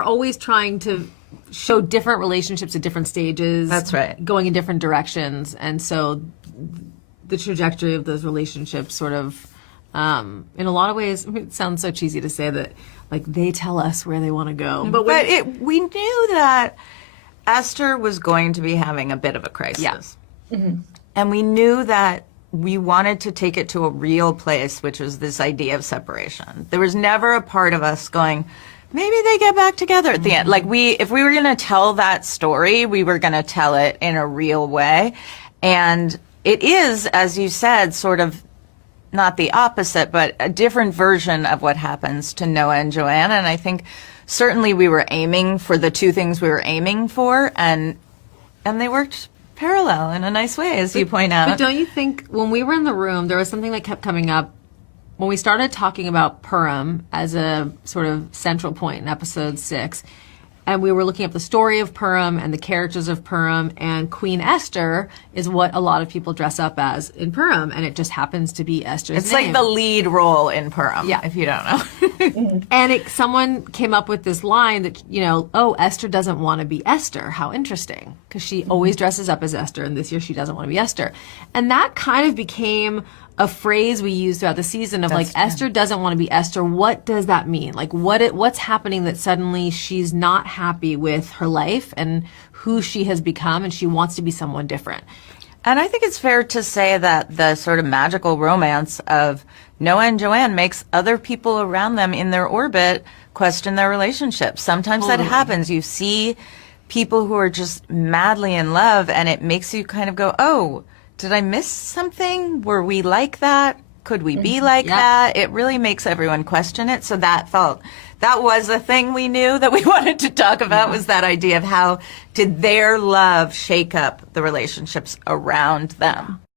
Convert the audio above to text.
are always trying to show different relationships at different stages. That's right. Going in different directions. And so the trajectory of those relationships sort of, in a lot of ways, it sounds so cheesy to say that, like, they tell us where they want to go. But we knew that Esther was going to be having a bit of a crisis. Yeah. Mm-hmm. And we knew that we wanted to take it to a real place, which was this idea of separation. There was never a part of us going, maybe they get back together at the end. Like, if we were going to tell that story, we were going to tell it in a real way. And it is, as you said, sort of not the opposite, but a different version of what happens to Noah and Joanne. And I think certainly we were aiming for the two things we were aiming for, and they worked parallel in a nice way, as you point out. But don't you think when we were in the room, there was something that kept coming up when we started talking about Purim as a sort of central point in episode 6, and we were looking up the story of Purim and the characters of Purim, and Queen Esther is what a lot of people dress up as in Purim, and it just happens to be Esther's It's name. like the lead role in Purim, Yeah. if you don't know. And someone came up with this line that, oh, Esther doesn't want to be Esther. How interesting. Because she always dresses up as Esther, and this year she doesn't want to be Esther. And that kind of became a phrase we used throughout the season of Esther doesn't want to be Esther. What does that mean? Like, what's happening that suddenly she's not happy with her life and who she has become, and she wants to be someone different? And I think it's fair to say that the sort of magical romance of Noah and Joanne makes other people around them in their orbit question their relationships. Sometimes that happens. You see people who are just madly in love, and it makes you kind of go, oh, did I miss something? Were we like that? Could we be like that? It really makes everyone question it. So that was a thing we knew that we wanted to talk about, was that idea of how did their love shake up the relationships around them.